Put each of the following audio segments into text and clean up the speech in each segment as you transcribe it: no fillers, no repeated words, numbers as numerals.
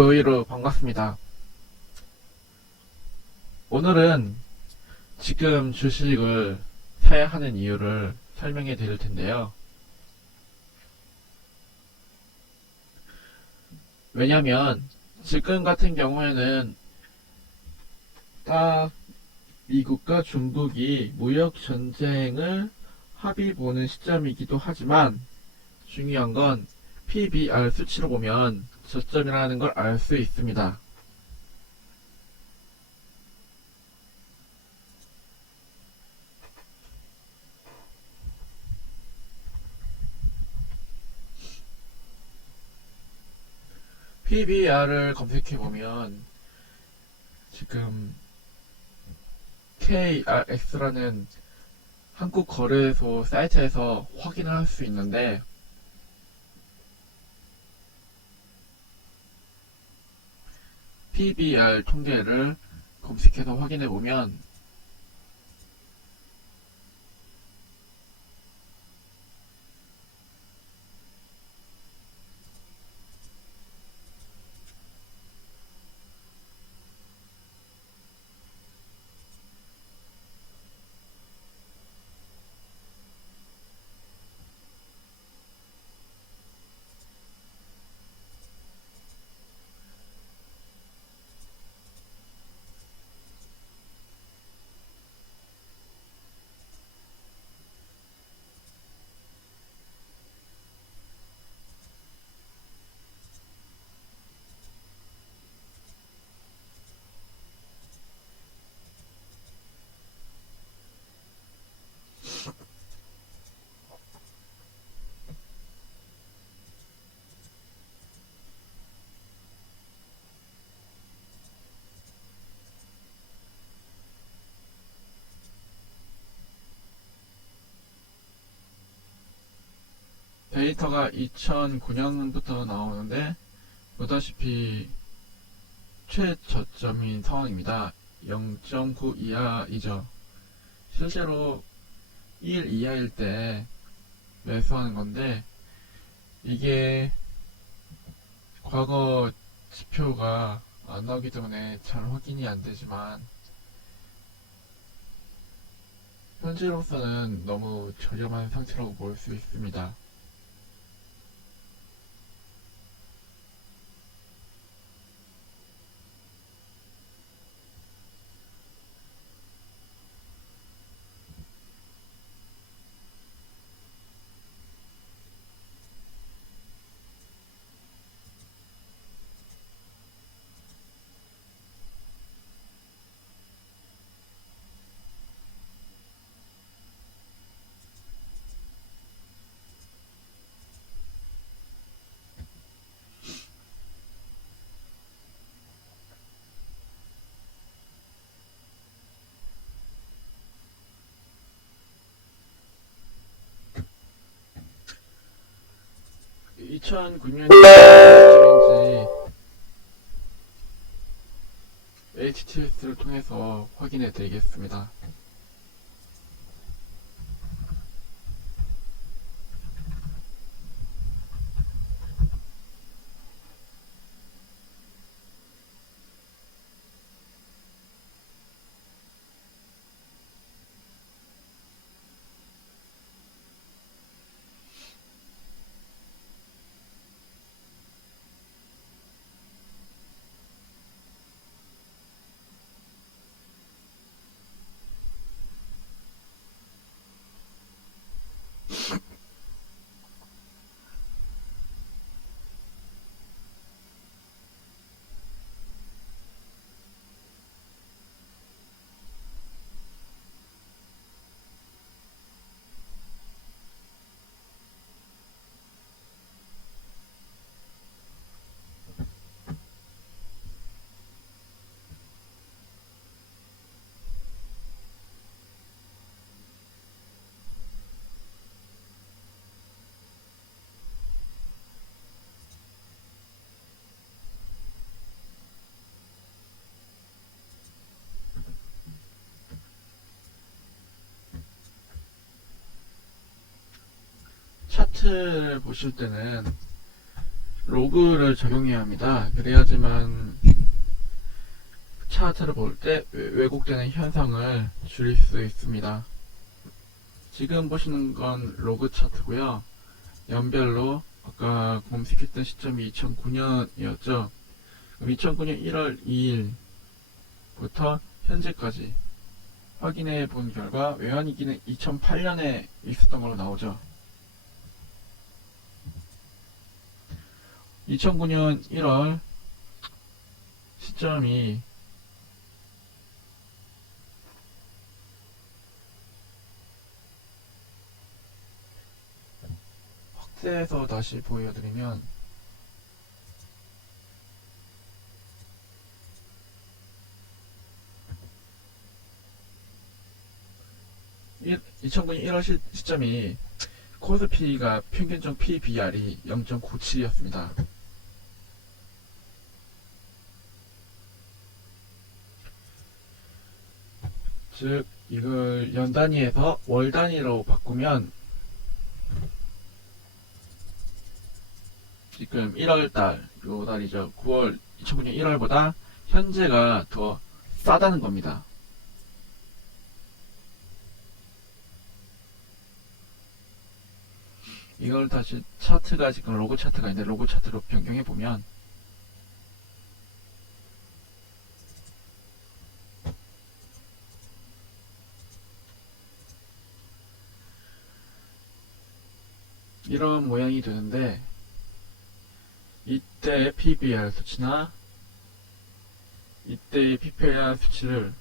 의외로 반갑습니다. 오늘은 지금 주식을 사야 하는 이유를 설명해 드릴 텐데요. 왜냐면 지금 같은 경우에는 딱 미국과 중국이 무역 전쟁을 합의 보는 시점이기도 하지만 중요한 건 PBR 수치로 보면 저점이라는 걸 알 수 있습니다. PBR을 검색해보면 지금 KRX라는 한국거래소 사이트에서 확인을 할 수 있는데 PBR 통계를 검색해서 확인해보면 데이터가 2009년부터 나오는데 보다시피 최저점인 상황입니다. 0.9 이하이죠. 실제로 1 이하일 때 매수하는 건데 이게 과거 지표가 안 나오기 때문에 잘 확인이 안 되지만 현재로서는 너무 저렴한 상태라고 볼 수 있습니다. 이 2009년이 언제인지 HTS를 통해서 확인해 드리겠습니다. 차트를 보실 때는 로그를 적용해야 합니다. 그래야지만 차트를 볼 때 왜곡되는 현상을 줄일 수 있습니다. 지금 보시는 건 로그 차트고요. 연별로 아까 검색했던 시점이 2009년이었죠. 그럼 2009년 1월 2일부터 현재까지 확인해 본 결과 외환위기는 2008년에 있었던 걸로 나오죠. 2009년 1월 시점이 확대해서 다시 보여드리면 2009년 1월 시점이 코스피가 평균적 PBR이 0.97이었습니다. 즉 이걸 연 단위에서 월 단위로 바꾸면 지금 1월달 요 달이죠. 9월 2009년 1월보다 현재가 더 싸다는 겁니다. 이걸 다시 차트가 지금 로고 차트가 있는데 로고 차트로 변경해 보면 이런 모양이 되는데 이때의 PBR 수치나 이때의 PBR 수치를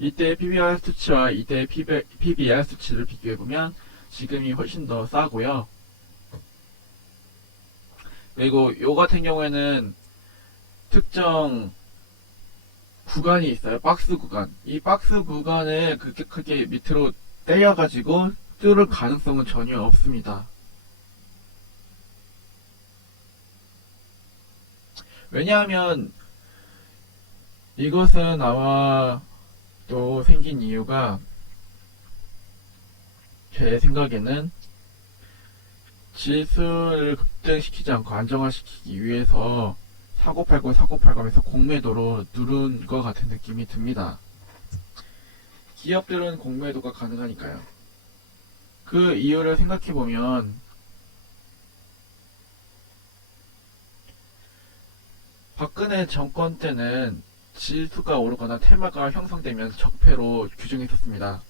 이때의 PBR 수치와 이때의 PBR 수치를 비교해보면 지금이 훨씬 더 싸고요. 그리고 요 같은 경우에는 특정 구간이 있어요. 박스 구간. 이 박스 구간을 그렇게 크게 밑으로 떼어가지고 뚫을 가능성은 전혀 없습니다. 왜냐하면 이것은 아마 또 생긴 이유가 제 생각에는 지수를 급등시키지 않고 안정화시키기 위해서 사고팔고 사고팔고하면서 공매도로 누른 것 같은 느낌이 듭니다. 기업들은 공매도가 가능하니까요. 그 이유를 생각해보면 박근혜 정권 때는 지수가 오르거나 테마가 형성되면 적폐로 규정했었습니다.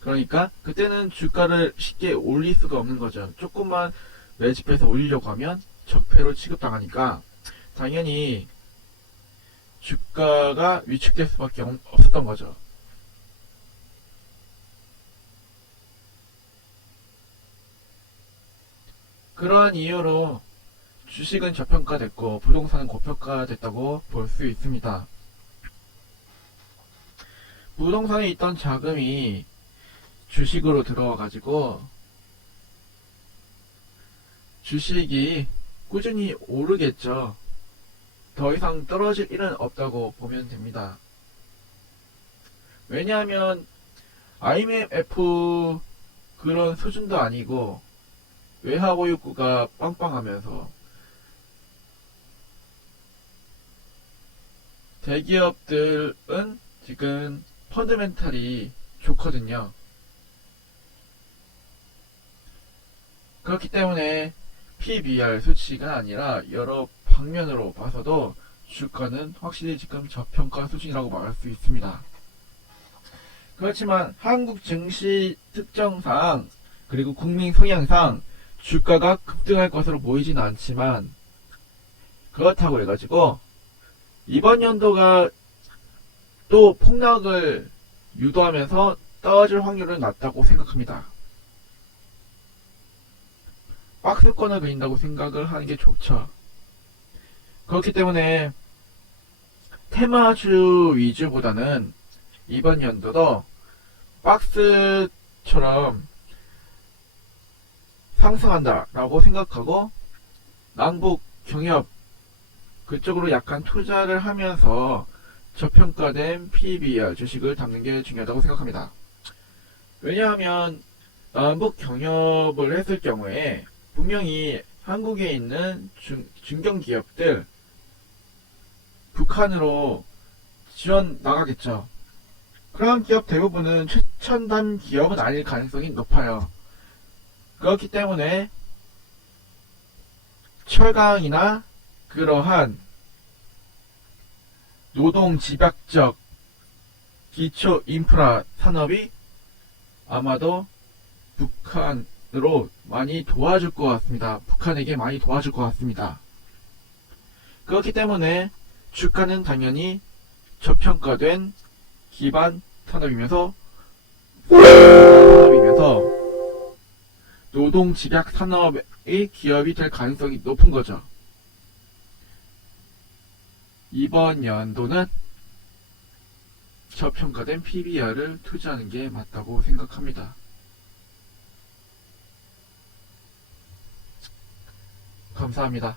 그러니까 그때는 주가를 쉽게 올릴 수가 없는 거죠. 조금만 매집해서 올리려고 하면 적폐로 취급당하니까 당연히 주가가 위축될 수밖에 없었던 거죠. 그러한 이유로 주식은 저평가됐고 부동산은 고평가됐다고 볼 수 있습니다. 부동산에 있던 자금이 주식으로 들어와가지고 주식이 꾸준히 오르겠죠. 더 이상 떨어질 일은 없다고 보면 됩니다. 왜냐하면 IMF 그런 수준도 아니고 외화보유고가 빵빵하면서 대기업들은 지금 펀드멘탈이 좋거든요. 그렇기 때문에 PBR 수치가 아니라 여러 방면으로 봐서도 주가는 확실히 지금 저평가 수준이라고 말할 수 있습니다. 그렇지만 한국 증시 특성상 그리고 국민 성향상 주가가 급등할 것으로 보이진 않지만 그렇다고 해가지고 이번 연도가 또 폭락을 유도하면서 떨어질 확률은 낮다고 생각합니다. 박스권을 그린다고 생각을 하는 게 좋죠. 그렇기 때문에 테마주 위주보다는 이번 연도도 박스처럼 상승한다라고 생각하고 남북 경협 그쪽으로 약간 투자를 하면서 저평가된 PBR 주식을 담는 게 중요하다고 생각합니다. 왜냐하면 남북 경협을 했을 경우에 분명히 한국에 있는 중견기업들 북한으로 지원 나가겠죠. 그런 기업 대부분은 최첨단 기업은 아닐 가능성이 높아요. 그렇기 때문에 철강이나 그러한 노동 집약적 기초 인프라 산업이 아마도 북한으로 많이 도와줄 것 같습니다. 북한에게 많이 도와줄 것 같습니다. 그렇기 때문에 주가는 당연히 저평가된 기반 산업이면서 노동 집약 산업의 기업이 될 가능성이 높은 거죠. 이번 연도는 저평가된 PBR을 투자하는 게 맞다고 생각합니다. 감사합니다.